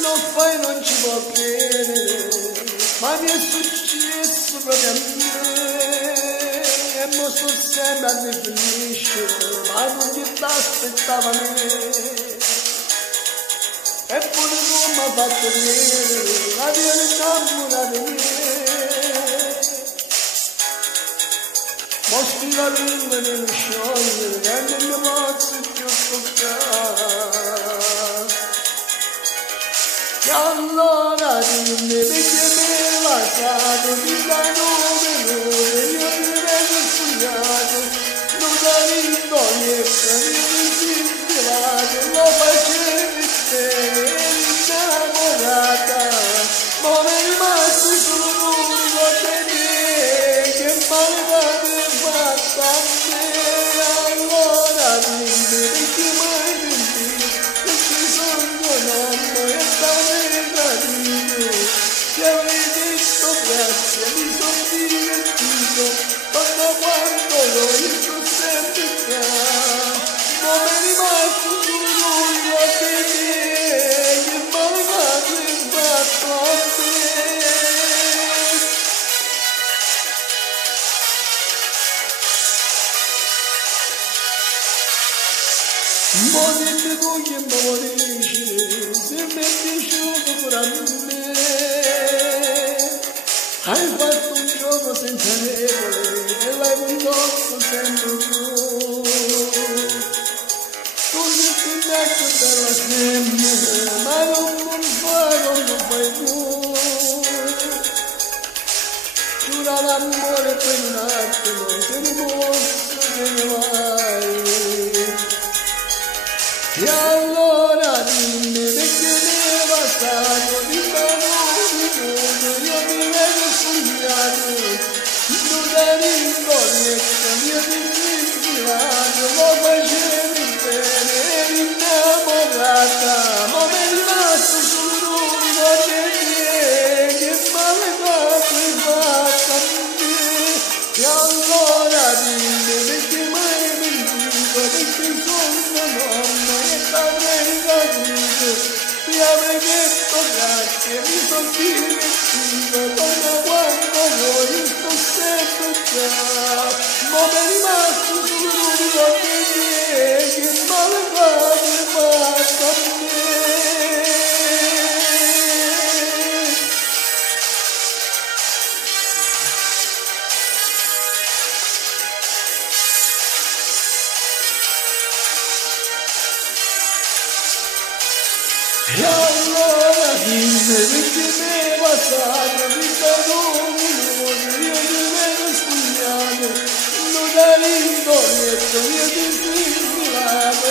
non fai non ci può credere, ma mi è successo proprio a me, e mo sto sempre a definisce, ma non ti aspettava me. Eppure tu mi hai fatto vedere la tua innamorata di me. Mostri la lingua nello sciogliere e non mi posso più toccare. E allora dimmi perché mi hai lasciato, mi dai nome, io ti vedo sfogliato, non da ricogliere, io mi disperato, lo facevi bene, innamorata, ma mi è rimasto solo l'unico di te, che male mi fatta a me. Allora dimmi perché mi hai pentito, perché sono nonno e t'avrei tradito, ti avrei detto grazie, mi sono divertito, quando io sto sempre qua, ma mi è rimasto solo l'unico di te, che male mi fatto a me. Ma dimmi tu che mi volisci, se mi è piaciuto pure a me. Hai fatto un gioco senza regole e l'hai condotto sempre tu. Tu sei vecchio della sempre, ma non fai tu. Giura l'amore per un attimo, se ne mostro che ne vai. E allora dimmi perché mi è bastato di minuto, io mi vedo sfogliato, non da rincoglietta, io ti sfilato, lo facevi bene, eri innamorata, ma mi è rimasto solo l'unico di te, che male hai fatto a me. E allora dimmi perché mi hai mentito, perché sono nonna e t'avrei tradito, ti avrei detto grazie, mi sono divertito, quando vuoi sto sempre qua, ma mi è rimasto solo l'unico di te, che male hai fatto a me. E allora dimmi perché mi è passato di minuto, io ti vedo sfogliato, non da rincoglietto, io ti sfilato,